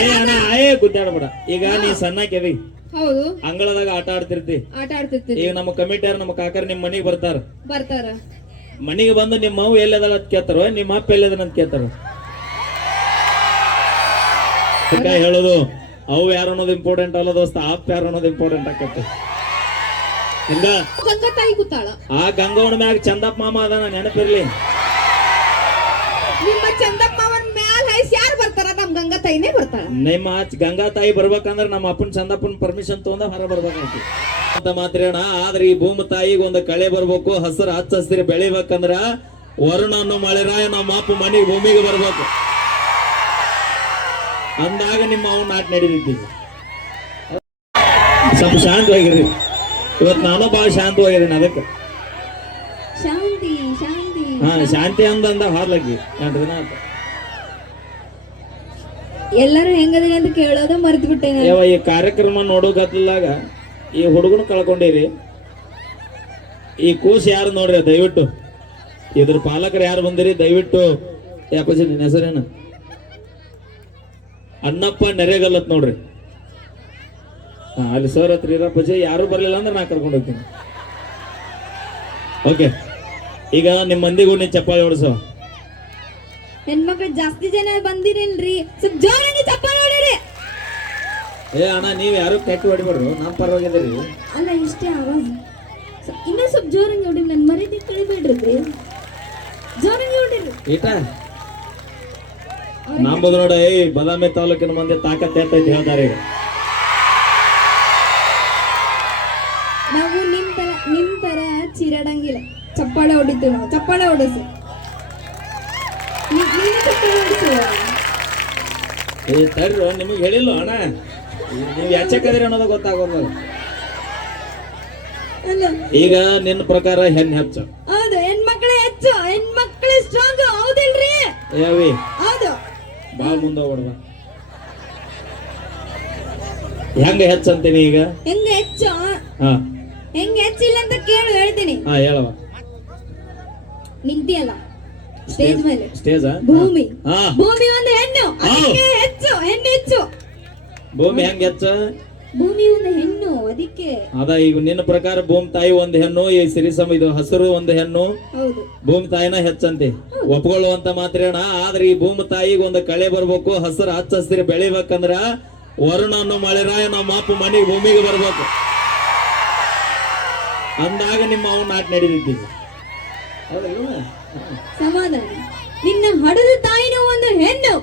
ಏ ಅಣ್ಣ ಗುದ್ದಾಡ್ಬೇಡ. ಈಗ ನೀ ಸಣ್ಣಕ್ಕೆದಿ ಹೌದು ಅಂಗಳದಾಗ ಆಟ ಆಡ್ತಿರ್ತಿ. ಆಟ ಆಡ್ತಿರ್ತೀರಿ. ಈಗ ನಮ್ಮ ಕಮಿಟಿಯರ್ ನಮ್ಮ ಕಾಕರ್ ನಿಮ್ ಮನಿಗ್ ಬರ್ತಾರ. ಬರ್ತಾರ. ಮನಿಗೆ ಬಂದು ನಿಮ್ಮ ಮಗು ಎಲ್ಲದಲ್ಲ ಅಂತ ಕೇಳ್ತಾರ, ನಿಮ್ಮ ಅಪ್ಪ ಎಲ್ಲದನ ಅಂತ ಕೇಳ್ತಾರ. ಅದಕ್ಕ ಹೇಳೋದು ಅವು ಯಾರು ಅನ್ನೋದು ಇಂಪಾರ್ಟೆಂಟ್ ಅಲ್ಲ ದೋಸ್ತ, ಅಪ್ಪ ಯಾರು ಅನ್ನೋದು ಇಂಪಾರ್ಟೆಂಟ್ ಆಕತ್ತೆ. ಹಿಂಗ ಗಂಗಾ ತಾಯಿ ಕೂತಾಳ. ಆ ಗಂಗವನ ಮ್ಯಾಗ ಚಂದಪ್ಪ ಮಾಮ ಅದಾನ, ನೆನಪಿರ್ಲಿ. ನಿಮ್ಮ ಚಂದಪ್ಪ ಮಾವನ್ ಮ್ಯಾಲ ಹೈಸ್ ಯಾರು ಬರ್ತಾರ? ನಮ್ ಗಂಗಾ ತಾಯಿನೇ ಬರ್ತಾಳ. ನಿಮ್ಮ ಗಂಗಾ ತಾಯಿ ಬರ್ಬೇಕಂದ್ರ ನಮ್ಮ ಅಪ್ಪನ ಚಂದಪ್ಪನ ಪರ್ಮಿಷನ್ ತಗೊಂಡ ಹೊರ ಬರ್ಬೇಕಾಯ್ತು ಅಂತ ಮಾತ್ರೇಣ. ಆದ್ರೆ ಈ ಭೂಮಿ ತಾಯಿಗೆ ಒಂದು ಕಳೆ ಬರ್ಬೇಕು, ಹಸಿರು ಹಚ್ಚ ಹಸಿರು ಬೆಳಿಬೇಕಂದ್ರ ವರುಣ ಅನ್ನೋ ಮಳೆರಾಯ ನಮ್ಮ ಅಪ್ಪ ಮನೆಗೆ ಭೂಮಿಗೆ ಬರ್ಬೇಕು. ಅಂದಾಗ ನಿಮ್ಮ ಅವನ್ ನಾಟ್ ನಡೀತಿದ್ದೀವಿ. ಸ್ವಲ್ಪ ಶಾಂತವಾಗಿರಿ. ಇವತ್ತು ನಾನು ಬಹಳ ಶಾಂತವಾಗಿದ್ದೀನಿ. ಅದಕ್ಕೆ ಶಾಂತಿ ಶಾಂತಿ ಹಾ ಶಾಂತಿ ಅಂದ ಹಾರ್ಲಕ್ಕಿ 2 ದಿನ ಆತ. ಎಲ್ಲರೂ ಹೆಂಗದಿರಿ ಅಂತ ಕೇಳೋದು ಮರ್ತು ಬಿಟ್ಟೇನೆ. ಈ ಕಾರ್ಯಕ್ರಮ ನೋಡೋಕತ್ಲಾಗ ಈ ಹುಡುಗನ ಕಳ್ಕೊಂಡಿರಿ. ಈ ಕೂಸ್ ಯಾರು ನೋಡ್ರಿ ದಯವಿಟ್ಟು, ಇದ್ರ ಪಾಲಕರು ಯಾರು ಬಂದಿರಿ ದಯವಿಟ್ಟು. ಯಾಪಜಿ ನಿನ್ನ ಹೆಸರೇನು? ಅನ್ನಪ್ಪ ನೆರೆಗಲ್ಲತ್ ನೋಡ್ರಿ. ಅಲ್ಲಿ ಸರ್ ಹತ್ರ ಇರಪ್ಪಜಿ, ಯಾರು ಬರ್ಲಿಲ್ಲ ಅಂದ್ರೆ ನಾ ಕರ್ಕೊಂಡು ಹೋಗ್ತೀನಿ. ಓಕೆ, ಈಗ ನಿಮ್ಮ ಮಂದಿಗೂ ನೀ ಚಪ್ಪಾಳೆ ಹೊಡ್ಸೋ. ಹೆಣ್ಮಕ್ಳು ಜಾಸ್ತಿ ಜನ ಬಂದಿರಿಲ್ರಿ, ಸ್ವಲ್ಪ ಜೋರಾಗಿ ಚಪ್ಪಾಳೆ ಹೊಡಿರಿ. ಏ ಅಣ್ಣ, ನೀವ್ ಯಾರು ಕೆಟ್ಟ ಹೊಡಿಬೇಡ್ರು, ನಮ್ಮ ಪರವಾಗಿದ್ದೀರಿ. ಅಲ್ಲ ಇಷ್ಟೇ ಆವಾಜ್, ಇನ್ನೂ ಸ್ವಲ್ಪ ಜೋರಾಗಿ ಹೊಡಿ. ನನ್ ಮರ್ಯಾದೆ ಕಳಿಬೇಡ್ರಿ, ಜೋರಾಗಿ ಹೊಡಿರಿ. ಈಟ ನಂಬುದು ನೋಡ. ಬದಾಮಿ ತಾಲೂಕಿನ ಮಂದಿ ತಾಕತ್ ಎತ್ತೈತಿ ಹೇಳ್ತಾರೆ. ನಾವು ನಿಮ್ ತರ ಚೀರಾಡಂಗಿಲ್ಲ, ಚಪ್ಪಾಳೆ ಹೊಡಿತೀವಿ ನಾವು. ಚಪ್ಪಾಳೆ ಹೊಡಿಸಿ, ತರ್ರು ನಿಮಗೆ ಹೇಳಿಲ್ಲ ಅಣ್ಣ, ನೀವು ಯಾಚಕದಿರಿ ಅನ್ನೋದು ಗೊತ್ತಾಗೋದು. ಈಗ ನಿನ್ನ ಪ್ರಕಾರ ಹೆಣ್ ಹೆಚ್ಚು? ಹೌದು, ಹೆಣ್ಮಕ್ಳೇ ಹೆಚ್ಚು, ಹೆಣ್ಮಕ್ಳೇ ಸ್ಟ್ರಾಂಗ್. ಹೌದಿಲ್ರಿ? ಯಾವಿ ಹೌದು. ಬಾ ಮುಂದೆ ಹೊಡ್ದ. ಹೆಂಗ ಹೆಚ್ಚಂತೀನಿ ಈಗ? ಹೆಂಗ ಹೆಚ್ಚು? ಹಾ, ಹೆಂಗ ಹೆಚ್ಚಿಲ್ಲ ಅಂತ ಕೇಳು, ಹೇಳ್ತೀನಿ. ಹಾ ಹೇಳವ. ನಿಂತಿಯಲ್ಲ ಸ್ಟೇಜ್ ಮೇಲೆ, ಸ್ಟೇಜ್ ಭೂಮಿ. ಹಾ, ಭೂಮಿ ಒಂದು ಹೆಣ್ಣು, ಅದಕ್ಕೆ ಹೆಚ್ಚು. ಹೆಣ್ಣು ಹೆಚ್ಚು. ಭೂಮಿ ಹೆಂಗ ಹೆಚ್ಚ? ಭೂಮಿ ಒಂದು ಹೆಣ್ಣು, ಅದಕ್ಕೆ. ಅದ ಈಗ ನಿನ್ನ ಪ್ರಕಾರ ಭೂಮಿ ತಾಯಿ ಒಂದು ಹೆಣ್ಣು, ಈ ಸಿರಿಸಮ ಇದು ಹಸಿರು ಒಂದು ಹೆಣ್ಣು. ಹೌದು, ಭೂಮಿ ತಾಯಿನ ಹೆಚ್ಚಂತೆ ಒಪ್ಕೊಳ್ಳುವಂತ ಮಾತ್ರೇಣ. ಆದ್ರೆ ಈ ಭೂಮಿ ತಾಯಿಗೆ ಒಂದು ಕಳೆ ಬರ್ಬೇಕು, ಹಸಿರು ಹಚ್ಚ ಹಸಿರು ಬೆಳಿಬೇಕಂದ್ರ ವರುಣ ಅನ್ನೋ ಮಳೆರಾಯ ನಮ್ಮ ಅಪ್ಪ ಮನೆಗೆ ಭೂಮಿಗೆ ಬರ್ಬೇಕು. ಅಂದಾಗ ನಿಮ್ಮ ಅವನ್ ನಾಟ್ ನಡೀತಿದ್ದೀವಿ. ಸಮಾಧಾನ. ನಿನ್ನ ಹಡದ ತಾಯಿನೂ ಒಂದು ಹೆಣ್ಣು.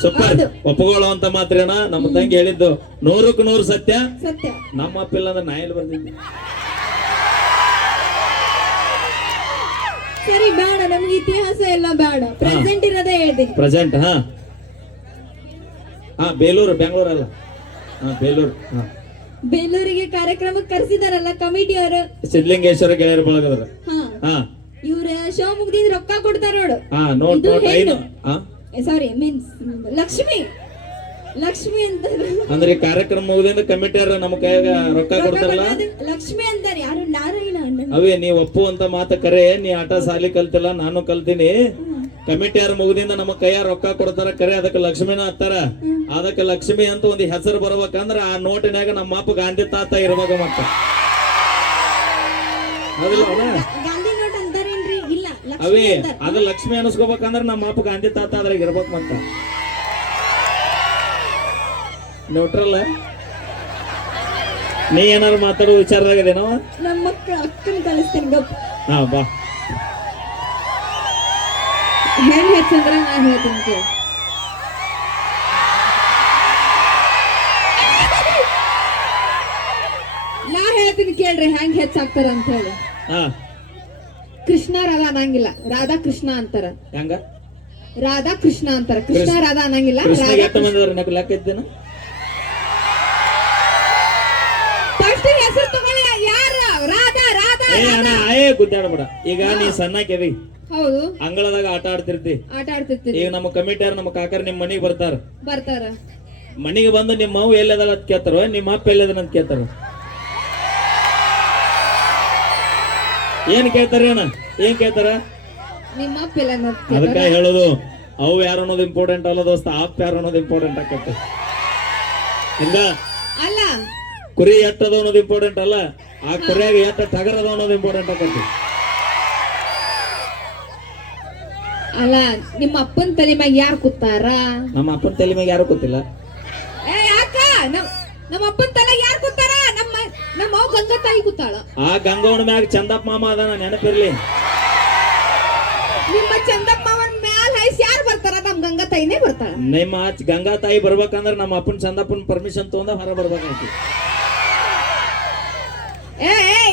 ಸೂಪರ್. ಒಪ್ಕೊಳ್ಳುವಂತ ಮಾತ್ರೇನ. ನಮ್ಮ ತಂಗಿ ಹೇಳಿದ್ದು 100ಕ್ಕೆ 100 ಸತ್ಯ. ಸತ್ಯ. ನಮ್ಮ ಅಪ್ಪ ಇಲ್ಲ ಅಂದ್ರೆ ನಾ ಎಲ್ಲಿ ಬರ್ತಿದ್ದೆ? ಸರಿ, ಬೇಡ ನಮ್ಗೆ ಇತಿಹಾಸ ಎಲ್ಲ ಬೇಡ, ಪ್ರೆಸೆಂಟ್ ಇರೋದೇ ಹೇಳ್ತೀನಿ. ಪ್ರೆಸೆಂಟ್. ಹಾ ಹಾ, ಬೇಲೂರು, ಬೆಂಗಳೂರು ಅಲ್ಲ. ಹಾ, ಬೇಲೂರು. ಹಾ, ಬೇಲೂರಿಗೆ ಕಾರ್ಯಕ್ರಮಕ್ಕೆ ಕರ್ಸಿದಾರಲ್ಲ ಕಮಿಟಿಯವರು, ಸಿದ್ಧಲಿಂಗೇಶ್ವರ ಗೆಳೆಯರು ಬಳಗದ್ರ. ಹಾ, ಇವ್ರ ಶೋ ಮುಗ್ದಿದ್ ರೊಕ್ಕ ಕೊಡ್ತಾರ ನೋಡು. ಹಾ, ನೋಟ್ ಸಾರಿ, ಮೀನ್ಸ್ ಲಕ್ಷ್ಮಿ. ಲಕ್ಷ್ಮಿ ಅಂತ ಅಂದ್ರೆ ಕಾರ್ಯಕ್ರಮ ಮುಗಿದಿಂದ ಕಮಿಟಿಯರ್ ನಮ್ಮ ಕೈಯಾಗ ರೊಕ್ಕ ಕೊಡ್ತಾರಲ್ಲ, ಲಕ್ಷ್ಮಿ ಅಂತಾರೆ. ಯಾರು? ನಾರಾಯಣ. ಅವೇ ನೀವು ಒಪ್ಪುವಂತ ಮಾತ ಕರೆ. ನೀ ಆಟ ಸಾಲಿ ಕಲ್ತಿಲ್ಲ, ನಾನು ಕಲ್ತೀನಿ. ಕಮಿಟಿಯರ್ ಮುಗಿದಿಂದ ನಮ್ಮ ಕೈಯಾಗ ರೊಕ್ಕ ಕೊಡ್ತಾರ ಕರೆ, ಅದಕ್ಕೆ ಲಕ್ಷ್ಮಿನ ಅಂತಾರ. ಅದಕ್ಕೆ ಲಕ್ಷ್ಮಿ ಅಂತ ಒಂದು ಹೆಸರು ಬರ್ಬೇಕಂದ್ರ ಆ ನೋಟಿನಾಗ ನಮ್ಮ ಅಪ್ಪ ಗಾಂಧಿ ತಾತ ಇರ್ಬೇಕು. ಮತ್ತ ಗಾಂಧಿ ನೋಟ್ ಅಂತಾರೇನ್ರಿ? ಇಲ್ಲ, ಅವೇ ಅದ ಲಕ್ಷ್ಮಿ ಅನಿಸ್ಕೋಬೇಕಂದ್ರ ನಮ್ಮ ಅಪ್ಪ ಗಾಂಧಿ ತಾತ ಅದ್ರಾಗ ಇರ್ಬೇಕು. ಮತ್ತ ನ್ಯೂಟ್ರಲ್. ನೀ ಏನಾರು ಮಾತಾಡೋ ವಿಚಾರದಾಗದೇನವ? ನಮ್ಮ ಮಕ್ಕಳ ಅಕ್ಕನ ಕಳಿಸ್ತೇನೆ, ಗಪ್. ಹಾ, ಬಾ. ಹೆಣ್ ಹೆಚ್ಚಂದ್ರ ನಾ ಹೇಳ್ತೀನಿ ಕೇಳಿ. ನಾ ಹೇಳ್ತೀನಿ ಕೇಳ್ರಿ ಹೆಂಗ್ ಹೆಚ್ಚಾಗ್ತಾರ ಅಂತ ಹೇಳಿ. ಕೃಷ್ಣ ರಾಧಾ ಅನ್ನಂಗಿಲ್ಲ, ರಾಧಾ ಕೃಷ್ಣ ಅಂತಾರ. ಹೆಂಗ? ರಾಧಾ ಕೃಷ್ಣ ಅಂತಾರ, ಕೃಷ್ಣ ರಾಧಾ ಅನ್ನಂಗಿಲ್ಲ. ಹೆಸರು ತಗೊಳ್ಳಿ. ಯಾರ? ರಾಧಾ. ರಾಧಾ ಗುದ್ದಾಡ್ಬೇಡ. ಈಗ ನೀ ಸಣ್ಣಕ್ಕೆದಿ. ಹೌದು, ಅಂಗಳದಾಗ ಆಟ ಆಡ್ತಿರ್ತಿ. ಈಗ ನಮ್ಮ ಕಮಿಟಿಯರ್ ನಮ್ಮ ಕಾಕರ್ ನಿಮ್ ಮನಿಗ್ ಬರ್ತಾರ. ಮನಿಗೆ ಬಂದು ನಿಮ್ಮ ಮಗು ಎಲ್ಲದಲ್ಲ ಅಂತ ಕೇಳ್ತಾರ, ನಿಮ್ಮ ಅಪ್ಪ ಎಲ್ಲದನ್ನ ಅಂತ ಕೇಳ್ತಾರ. ಏನ್ ಕೇಳ್ತಾರ? ಏನ್ ಕೇಳ್ತಾರ? ನಿಮ್ಮ ಅಪ್ಪ ಎಲ್ಲ. ಅದಕ್ಕ ಹೇಳೋದು ಅವು ಯಾರು ಅನ್ನೋದು ಇಂಪಾರ್ಟೆಂಟ್ ಅಲ್ಲ ದೋಸ್ತ, ಆಪ್ ಯಾರು ಅನ್ನೋದು ಇಂಪಾರ್ಟೆಂಟ್ ಆಕತ್ತೆ. ಹಿಂಗ ಅಲ್ಲ ಕುರಿ ಎಟ್ಟದ ಅನ್ನೋದು ಇಂಪಾರ್ಟೆಂಟ್ ಅಲ್ಲ, ಆ ಕುರಿಯಾಗ ಎಟ್ಟ ಟಗರದ ಅನ್ನೋದು ಇಂಪಾರ್ಟೆಂಟ್ ಆಕತಿ. ಅಲ್ಲ ನಿಮ್ಮ ಅಪ್ಪನ ತಲೆ ಮ್ಯಾಗ ಯಾರು ಕೂತಾರ? ನಮ್ಮ ಅಪ್ಪನ ತಲೆ ಮ್ಯಾಗ ಯಾರು ಗೊತ್ತಿಲ್ಲ. ಯಾಕ ನಮ್ಮ ಅಪ್ಪನ ತಲೆಗೆ ಯಾರು ಕೂತಾರ? ನಮ್ಮ ಅವ್ ಗಂಗಾ ತಾಯಿ ಕೂತಾಳ. ಆ ಗಂಗವನ ಮ್ಯಾಗ ಚಂದಪ್ಪ ಮಾಮ ಅದಾನ, ನೆನಪಿರ್ಲಿ. ನಿಮ್ಮ ಚಂದಪ್ಪ ಮಾವನ್ ಮ್ಯಾಲ ಹೈಸ್ ಯಾರು ಬರ್ತಾರ? ನಮ್ ಗಂಗಾ ತಾಯಿನೇ ಬರ್ತಾಳ. ನಿಮ್ಮ ಗಂಗಾ ತಾಯಿ ಬರ್ಬೇಕಂದ್ರ ನಮ್ಮ ಅಪ್ಪನ ಚಂದಪ್ಪನ ಪರ್ಮಿಷನ್ ತಗೊಂಡ ಹೊರ ಬರ್ಬೇಕಾಯ್ತು.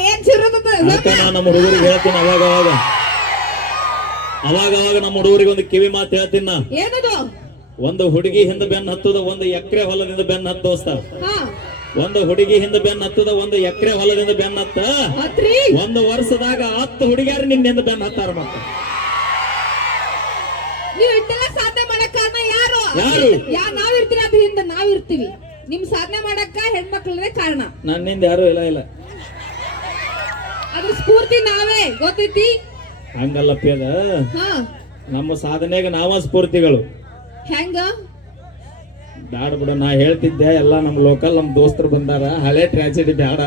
ಏನ್ ಸಿರೋದ? ಅದಕ್ಕ ನಾ ನಮ್ಮ ಹುಡುಗರಿಗೆ ಹೇಳ್ತೀನಿ, ಅವಾಗ ನಮ್ಮ ಹುಡುಗರಿಗೆ ಒಂದು ಕಿವಿ ಮಾತು ಹೇಳ್ತೀನಿ ನಾ. ಏನದು? ಒಂದು ಹುಡುಗಿ ಹಿಂದ ಬೆನ್ನ ಹತ್ತದ, ಒಂದು ಎಕರೆ ಹೊಲದಿಂದ ಬೆನ್ನ ಹತ್ತ ದೋಸ್ತ. ಹಾ, ಒಂದು ಹುಡುಗಿ ಹಿಂದ ಬೆನ್ನ ಹತ್ತದ, ಒಂದು ಎಕರೆ ಹೊಲದಿಂದ ಬೆನ್ನ ಹತ್ತ. ಹತ್ರಿ ಒಂದು ವರ್ಷದಾಗ 10 ಹುಡುಗಿಯಾರು ನಿನ್ನಿಂದ ಬೆನ್ನ ಹತ್ತಾರ. ಮತ್ತ ನೀವ್ ಇಟ್ಟೆಲ್ಲ ಸಾಧನೆ ಮಾಡಕ್ ಕಾರಣ ಯಾರು? ನಾವಿರ್ತೀವಿ, ಅದ್ರ ಹಿಂದ ನಾವಿರ್ತೀವಿ. ನಿಮ್ ಸಾಧನೆ ಮಾಡಕ್ಕ ಹೆಣ್ಮಕ್ಳೇ ಕಾರಣ. ನನ್ನಿಂದ ಯಾರು ಇಲ್ಲ. ಅದ್ರ ಸ್ಫೂರ್ತಿ ನಾವೇ, ಗೊತ್ತೈತಿ? ಹಂಗಲ್ಲಪ್ಪಿ ಅದ. ಹಾ, ನಮ್ಮ ಸಾಧನೆಗೆ ನಾವ ಸ್ಫೂರ್ತಿಗಳು. ಹೆಂಗ? ಬ್ಯಾಡ ಬಿಡ, ನಾ ಹೇಳ್ತಿದ್ದೆ ಎಲ್ಲ ನಮ್ಮ ಲೋಕಲ್ ನಮ್ ದೋಸ್ತರು ಬಂದಾರ, ಹಳೆ ಟ್ರಾಜಿಡಿ ಬ್ಯಾಡ.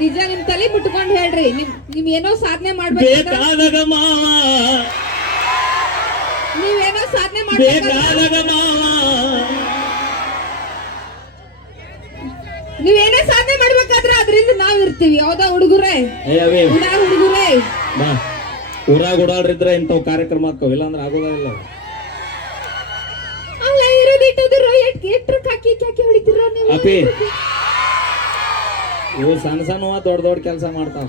ನಿಜ ನಿಮ್ ತಲೆ ಮುಟ್ಕೊಂಡ್ ಹೇಳ್ರಿ. ನೀವ್ ಏನೋ ಸಾಧನೆ ಮಾಡ್ಬೇಕು, ಬೇಕಾದಾಗ ಮಾವ, ನೀವೇನೋ ಸಾಧನೆ ಮಾಡ್ಬೇಕು, ಬೇಕಾದಾಗ ಮಾವ, ನೀವೇನೇ ಸಾಧನೆ ಮಾಡ್ಬೇಕಾದ್ರೆ ಅದರಿಂದ ನಾವ್ ಇರ್ತೀವಿ. ಯಾವ್ದಾ ಹುಡುಗರೇ, ಹುಡುಗರೇ ಬಾ ಊರಾಗ ಓಡಾಡ್ರಿದ್ರೆ ಇಂಥವ್ ಕಾರ್ಯಕ್ರಮ ಹಾಕವ್, ಇಲ್ಲಾಂದ್ರೆ ಆಗೋದೇ ಇಲ್ಲ. ಅಲ್ಲ ಇರೋದಿಟ್ಟದ್ರು ಎಟ್ರು ಕಾಕಿ ಹೊಡಿತೀರ ನೀವು? ಅಪಿ ಇವು ಸಣ್ಣ ದೊಡ್ಡ ಕೆಲಸ ಮಾಡ್ತಾವ.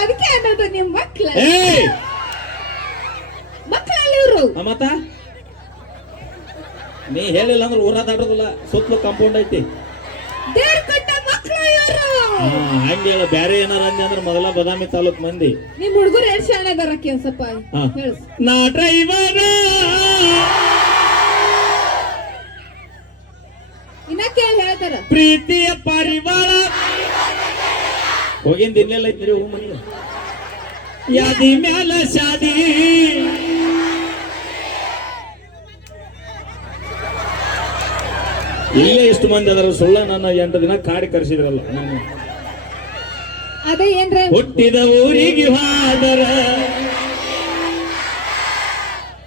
ಅದಕ್ಕೆ ಅನ್ನೋದು ನಿಮ್ ಮಕ್ಳಲ್ಲಿ ಇವ್ರು. ಮತ್ತ ನೀ ಹೇಳಿಲ್ಲ ಅಂದ್ರೆ ಊರ ದಾಟೋದಿಲ್ಲ, ಸುತ್ತಲೂ ಕಾಂಪೌಂಡ್ ಐತಿ. ದೇವ್ರ ಕೊಟ್ಟ ಮಕ್ಳು ಇವ್ರು. ಹಂಗೆ ಹೇಳ, ಬ್ಯಾರೆ ಏನಾರ ಅಂದೆ ಅಂದ್ರೆ ಮೊದಲ ಬದಾಮಿ ತಾಲೂಕ್ ಮಂದಿ. ನಿಮ್ ಹುಡುಗರು ಎರಡ್ ಶಾಣೆ ಅದಾರ ಸ್ವಲ್ಪ ಹೇಳ್ಸ್. ನಾ ಡ್ರೈವರ್ ಇನ್ನ ಕೇಳಿ ಹೇಳ್ತಾರ. ಪ್ರೀತಿಯ ಪರಿವಾರ ಹೋಗಿಂದ ಇನ್ನೆಲ್ಲ ಐತ್ರಿ ಹೂ ಮನಿ ಯಾದಿ ಮ್ಯಾಲ ಶಾದಿ. ಇಲ್ಲೇ ಇಷ್ಟು ಮಂದಿ ಅದರ ಸುಳ್ಳ ನನ್ನ 8 ದಿನ ಕಾಡಿ ಕರೆಸಿದ್ರಲ್ಲ. ನಾನು ಅದೇ ಏನ್ರ ಹುಟ್ಟಿದ ಊರಿಗೆ ಹಾದರ,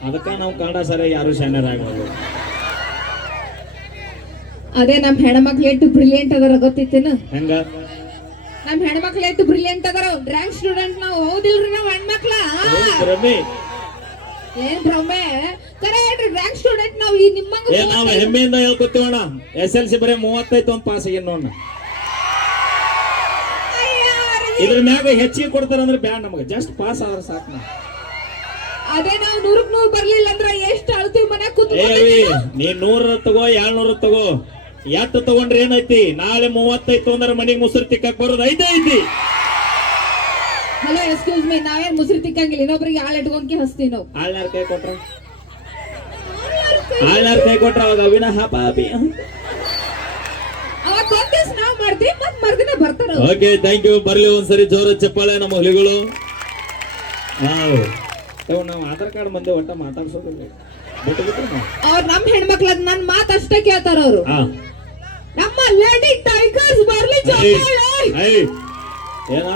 ಅದಕ್ಕ ನಾವು ಕನ್ನಡ ಸರಿ ಯಾರು ಶಾನ್ಯರಾಗಲ್ಲ. ಅದೇ ನಮ್ ಹೆಣ್ಮಕ್ಳು ಎಷ್ಟು ಬ್ರಿಲಿಯಂಟ್ ಅದಾರ ಗೊತ್ತಿತ್ತೇನು? ಹೆಂಗ ನಮ್ ಹೆಣ್ಮಕ್ಳು ಎಷ್ಟು ಬ್ರಿಲಿಯಂಟ್ ಅದಾರ. ರ್ಯಾಂಕ್ ಸ್ಟೂಡೆಂಟ್ ನಾವು, ಹೌದಿಲ್ರಿ? ನಾವ್ ಹೆಣ್ಮಕ್ಳ ಏನ್ ಭ್ರಮೆ? ಕರೆ ಹೇಳ್ರಿ, ರ್ಯಾಂಕ್ ಸ್ಟೂಡೆಂಟ್ ನಾವು. ಈ ನಿಮ್ಮಂಗ ನಾವು ಹೆಮ್ಮೆಯಿಂದ ಹೇಳ್ಕೊತೀವಣ್ಣ. SLC ಬರೀ 35 ಒಂದು ಪಾಸ್ ಆಗ್ಯಾನ ನೋಡ. ಇದ್ರ ಮ್ಯಾಗ ಹೆಚ್ಚಿಗೆ ಕೊಡ್ತಾರಂದ್ರೆ ಬ್ಯಾಡ, ನಮಗೆ ಜಸ್ಟ್ ಪಾಸ್ ಆದ್ರೆ ಸಾಕು. ನಾವು ಅದೇ ನಾವು 100ಕ್ಕೆ 100 ಬರ್ಲಿಲ್ಲ ಅಂದ್ರೆ ಎಷ್ಟು ಅಳ್ತೀವಿ ಮನ್ಯಾಗ ಕೂತು. ನೀ 100 ತಗೋ 200 ತಗೋ, ಎಷ್ಟು ತಗೊಂಡ್ರೆ ಏನೈತಿ? ನಾಳೆ 35 ತೊಂದ್ರೆ ಮನಿಗೆ ಮುಸುರು ತಿಕ್ಕಕ್ ಬರೋದು ಐತಿ. ಹಲೋ ಎಕ್ಸ್ಕ್ಯೂಸ್ ಮೀ, ನಾವೇನ್ ಮುಸುರು ತಿಕ್ಕಂಗಿಲ್ಲ, ಇನ್ನೊಬ್ರಿಗೆ ಆಳ್ ಇಟ್ಕೊಂಡ್ಕೆ ಹಸ್ತೀವಿ ನಾವು. ಆಳ್ನಾರ ಕೈ ಕೊಟ್ರ ಅವಾಗ ಅವಿನ ಹಾಪಿ. ಅವತ್ತು ಒಂದ್ ದಿವ್ಸ ನಾವ್ ಮಾಡ್ತೀವಿ, ಮತ್ ಮರ್ದಿನ ಬರ್ತಾರ. Okay, thank you. ಬರ್ಲಿ ಒಂದ್ಸರಿ ಜೋರ ಚಪ್ಪಾಳೆ ನಮ್ಮ ಹುಲಿಗಳು. ನಾವು ಆಧಾರ್ ಕಾರ್ಡ್ ಮಂದಿ ಒಟ್ಟ ಮಾತಾಡ್ಸೋದಿಲ್ಲ, ಅವ್ರು ನಮ್ ಹೆಣ್ಮಕ್ಳ ನನ್ ಮಾತ್ ಅಷ್ಟೇ ಕೇಳ್ತಾರ. ಅವ್ರು ನಮ್ಮ ಲೇಡಿ ಟೈಗರ್ಸ್ ಬರ್ಲಿ. ಏನ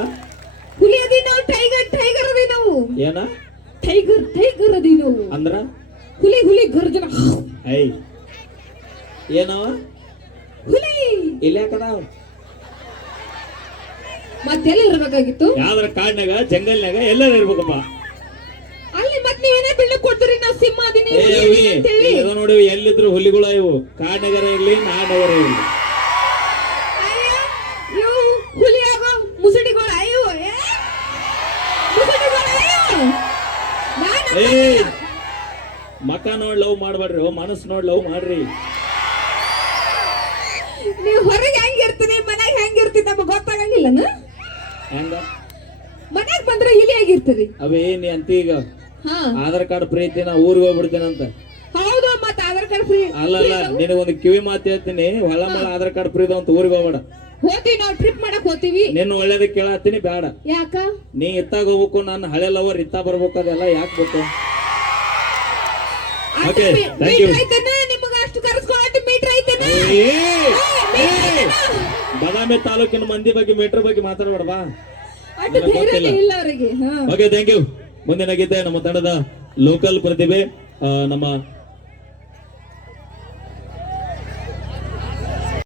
ಹುಲಿ ಅದಿ ನಾವು, ಟೈಗರ್ ಅದಿ ನಾವು. ಏನ ಟೈಗರ್ ಅದಿ ನಾವು ಅಂದ್ರ ಹುಲಿ ಗರ್ಜನ. ಏನವ ಹುಲಿ ಇಲ್ಲ ಯಾಕದಾವ? ಮತ್ತೆಲ್ಲ ಇರ್ಬೇಕಾಗಿತ್ತು? ಯಾವ್ದಾರ ಕಾಡ್ನಾಗ ಜಂಗಲ್ನಾಗ ಎಲ್ಲರೂ ಇರ್ಬೇಕಪ್ಪ. ಅಲ್ಲಿ ಮತ್ ನೀವೇನೇ ಬಿಲ್ಲು ಕೊಡ್ತೀರಿ? ನಾವು ಸಿಂಹ ಅದೀನಿ ನೋಡಿ, ಎಲ್ಲಿದ್ರು ಹುಲಿಗಳ ಇವು. ಕಾಡ್ನಗರ ಇರ್ಲಿ, ನಾಡನಗರ ಇರ್ಲಿ, ಹುಲಿ ಆಗೋ ಮುಸುಡಿಗಳ ಅಯ್ಯೋ ಮಕ ನೋಡ್ ಲವ್ ಮಾಡ್ಬೇಡ್ರಿ, ಮನಸ್ಸು ನೋಡ್ ಲವ್ ಮಾಡ್ರಿ. ನೀವು ಹೊರಗೆ ಹೆಂಗಿರ್ತೀರಿ, ಮನ್ಯಾಗ ಹೆಂಗಿರ್ತೀರಿ ನಮಗ್ ಗೊತ್ತಾಗಂಗಿಲ್ಲ. ಹೆಂಗ ಮನ್ಯಾಗ ಬಂದ್ರೆ ಇಲ್ಲಿ ಆಗಿರ್ತೀರಿ. ಅವೇ ನೀ ಅಂತ ಈಗ ಆಧಾರ್ ಕಾರ್ಡ್ ಫ್ರೀ ಐತಿ, ನಾ ಊರಿಗೆ ಹೋಗ್ಬಿಡ್ತೇನೆ ಅಂತ. ಹೌದು, ಮತ್ತೆ ಆಧಾರ್ ಕಾರ್ಡ್ ಫ್ರೀ ಅಲ್ಲ, ನಿನಗೊಂದು ಕಿವಿ ಮಾತು ಹೇಳ್ತೀನಿ. ಹೊಳ ಮಳ ಆಧಾರ್ ಕಾರ್ಡ್ ಫ್ರೀ ಅಂತ ಊರಿಗೆ ಹೋಗ್ಬೇಡ. ಹೋಗ್ತೀವಿ ನಾವು ಟ್ರಿಪ್ ಮಾಡಕ್ ಹೋಗ್ತೀವಿ. ನಿನ್ನ ಒಳ್ಳೇದಕ್ಕೆ ಕೇಳತ್ತೀನಿ ಬೇಡ. ಯಾಕ? ನೀ ಇತ್ತಾಗ ಹೋಗ್ಬೇಕು, ನಾನು ಹಳೆ ಲವರ್ ಇತ್ತ ಬರ್ಬೇಕು, ಅದೆಲ್ಲ ಯಾಕೆ ಬೇಕು? Okay, thank you. ನಿಮಗ ಅಷ್ಟು ಕರೆಸ್ಕೊಳಕ್ಕೆ ಮೀಟರ್ ಐತೇನ? ಬಾದಾಮಿ ತಾಲೂಕಿನ ಮಂದಿ ಬಗ್ಗೆ ಮೀಟರ್ ಬಗ್ಗೆ ಮಾತಾಡಬೇಡ ಬಾ. ಅಷ್ಟು ಧೈರ್ಯ ಇಲ್ಲ ಅವರಿಗೆ. Okay, thank you. ಮುಂದಿನ ಗೀತೆ ನಮ್ಮ ತಂಡದ ಲೋಕಲ್ ಪ್ರತಿಭೆ ನಮ್ಮ